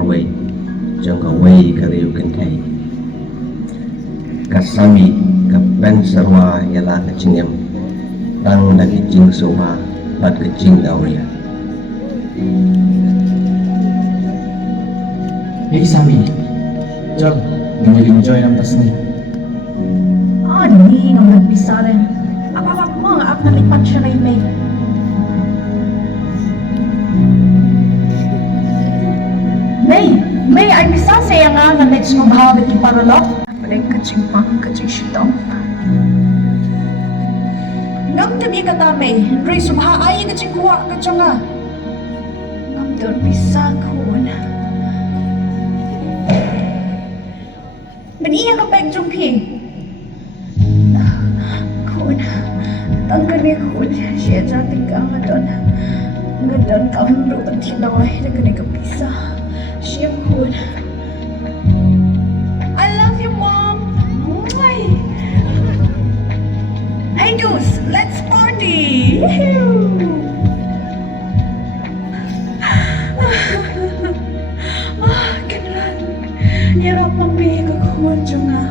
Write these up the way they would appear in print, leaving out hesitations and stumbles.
Norway trong cái way cái điều kinh thầy kasami ka pensarwa yala ka chingem tang da kiching soba pat kiching dauria Hey Sami, Job, enjoy ng tas ni. Ani nga magbisa rin. Akala mo nga ako nalipat siya na May. May, ay bisa saya nga nga next mo bahawit yung paralok. Maling kaching pang kaching sitong. Ngam tabi ka ta May, Ray subha ay kaching kuha kachang nga. Ngam doon bisa kuwan. Maniya ka pa yung jumpi. Kuwan, tangka ni kuwan, siya jating ka nga doon. Nga doon ka ang rupan tinaway na ganay ka bisa. Siya kuwan. I love you, Mom! Mwah! Hey, dudes, let's party! Ganun. Hirap mami kakuhan siya nga.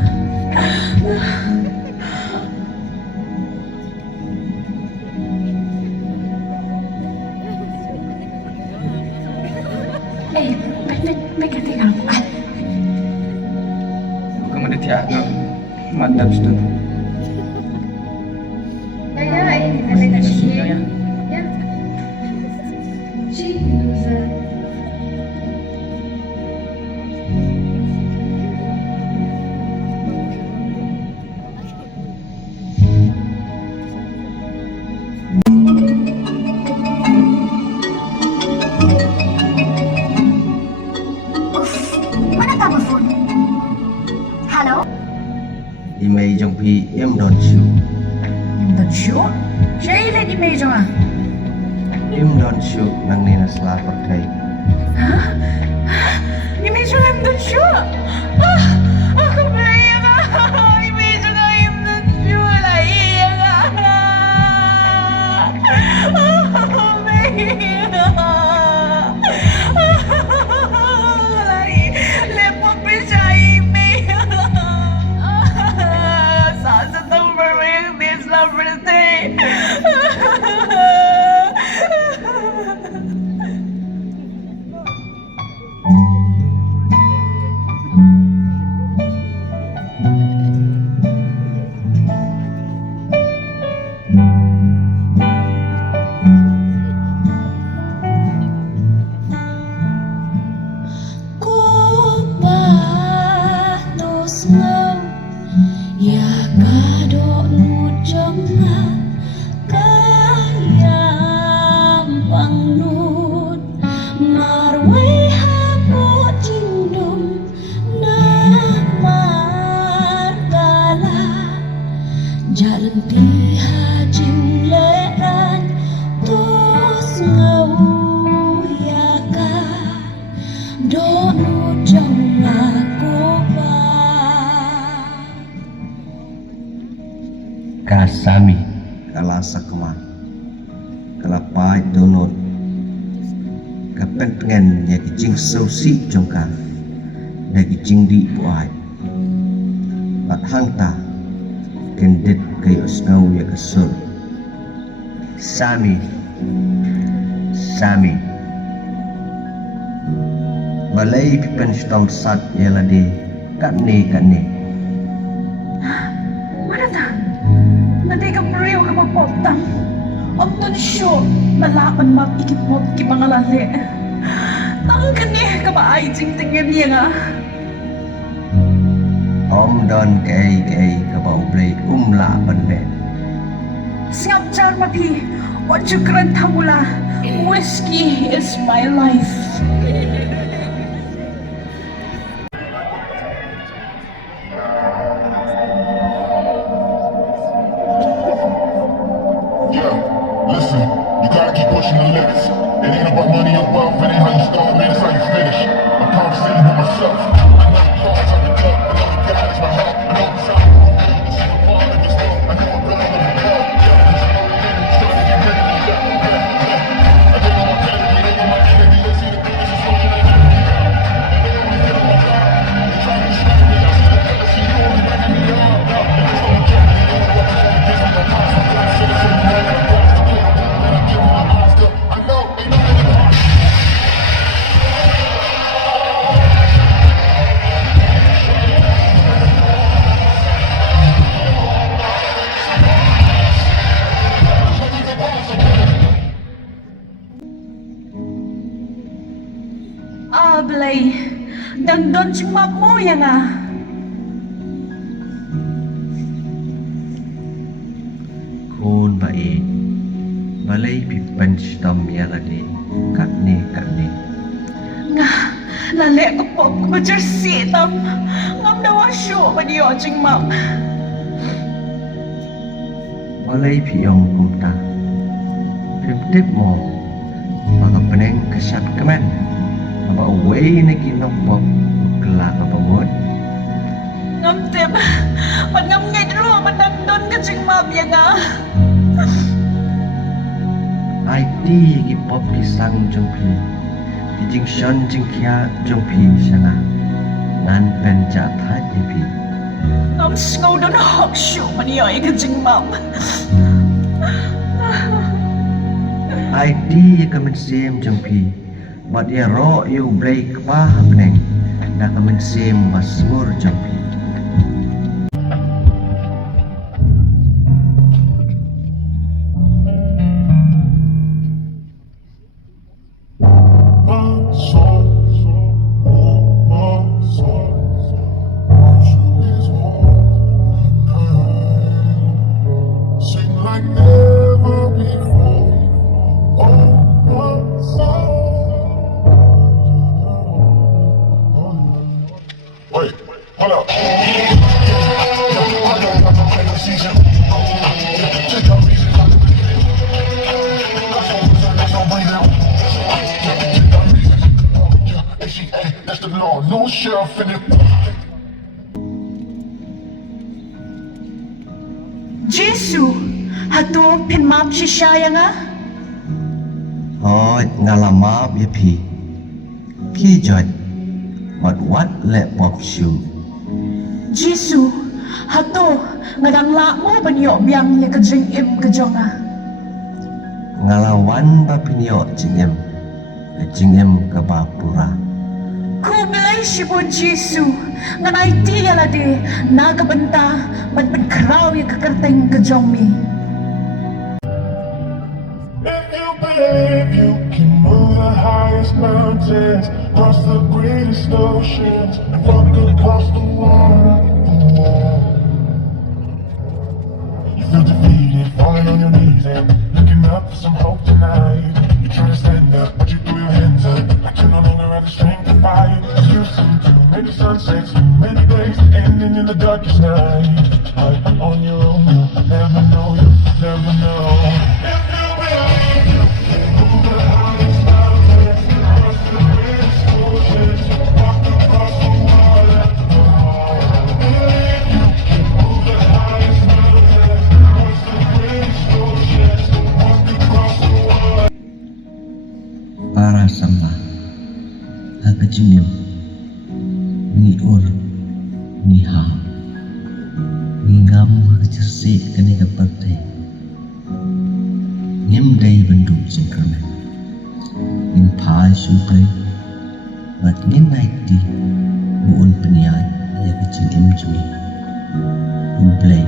May ganti ka. Huwag kang madatiag na. Madabs doon. Kaya ay hindi na siya. Kaya. Ya. She knows that. Mana tahu phone? Halo? imay jong pi em don chu Em don't sure? Siya ilan email siya nga? em don chu nang nina slapper kay Hah? Email siya nga, em don't sure? Ako ba iyan nga? Email siya nga, em don't sure? Wala iyan nga. Wala iyan. Lepot pa siya, email. Sa number mo yung this number day. Jalan tihajing leran tus ngau yaka donu jang aku ba kasami kalasa kema kalapai donot kapen pengen ya kiching sosi jongka da kiching di buai pat hangta kendit kayo snow ya kesul Sami balai pipen stom sat ya lade katne Mana ta? Nanti ka pareho ka magpoptang. Ang tansyo, malaman mag-ikipot ki mga lali. Tangkan niya ka ba ay tingtingin niya nga? om don kay kabau blay umla panbe Singap jar mati, what you kran tamula. Whiskey is my life. Yeah, listen, you gotta keep pushing the limits. It ain't about money or wealth, it ain't how you start, man, it's how you finish. I'm conversating with myself. I know the cards I've been dealt, I know the God is my help. I know the sound of the world, this is a part of this world. I know I'm better than the club. Yeah, this is all it is, trying to get rid of me. Yeah. I get on my pedigree, they on my enemy, let's see the business is fucking it. di. Dangdon sing mamu ya nga. Kun baik balai pipan stom ya lagi kakne. Nga, lali ko po ko jersey tam. Ngam dawa show pa diyo sing mam. Balai piong kumta tip mo mga peneng kesat kemen apa away na kinopop kelak apa mod Ngam tip, pag ngam ngay dro, dangdon ka sing mam ya nga. IT ki pop ki sang jongpi ki jing shon jing kia jongpi sana ngan pen ja thai pi Ngam snow don hok show pa diyo ka sing mam. IT ka men sem jongpi bat ya ro you break pa peneng na ka men sem masmur jongpi My soul, my soul, worship is holy night. Sing like never before. Oh, my soul. Wait, hold up. Season. Take out music. That's the law, no sheriff in it. Jesu, hato pinmap si siya ya nga. Hoi ngalamap ya pi ki jot wat le pop shu Jesu, hato ngadangla mo ba niyo biyang ya ka jing im ka jonga. ngalawan ba pinyo jingem ka bapura Kubilay si po Jesu, nga naitiya la di, nagabanta, magpagkaraw ya kakarteng ka jong mi. If you believe you can move the highest mountains, cross the greatest oceans, and walk across the water. You feel defeated, falling on your knees and looking up for some hope tonight. You're trying to stand up, but you threw your hands up, like you no longer have the strength to fight. You see too many sunsets, too many days ending in the darkest night. On your own, you'll never know, you'll never know. If you believe you can move the highest mountains, cross the greatest oceans, walk across the water. Believe you can move the highest mountains, cross the greatest oceans, walk across the water. para sama aga jingem ni ur ni ha ni ngam aga jersi kani ka pate ngem dai bandu singkramen in pa su pai bat ngin nai ti buon penyan ya ka jingem jumi un play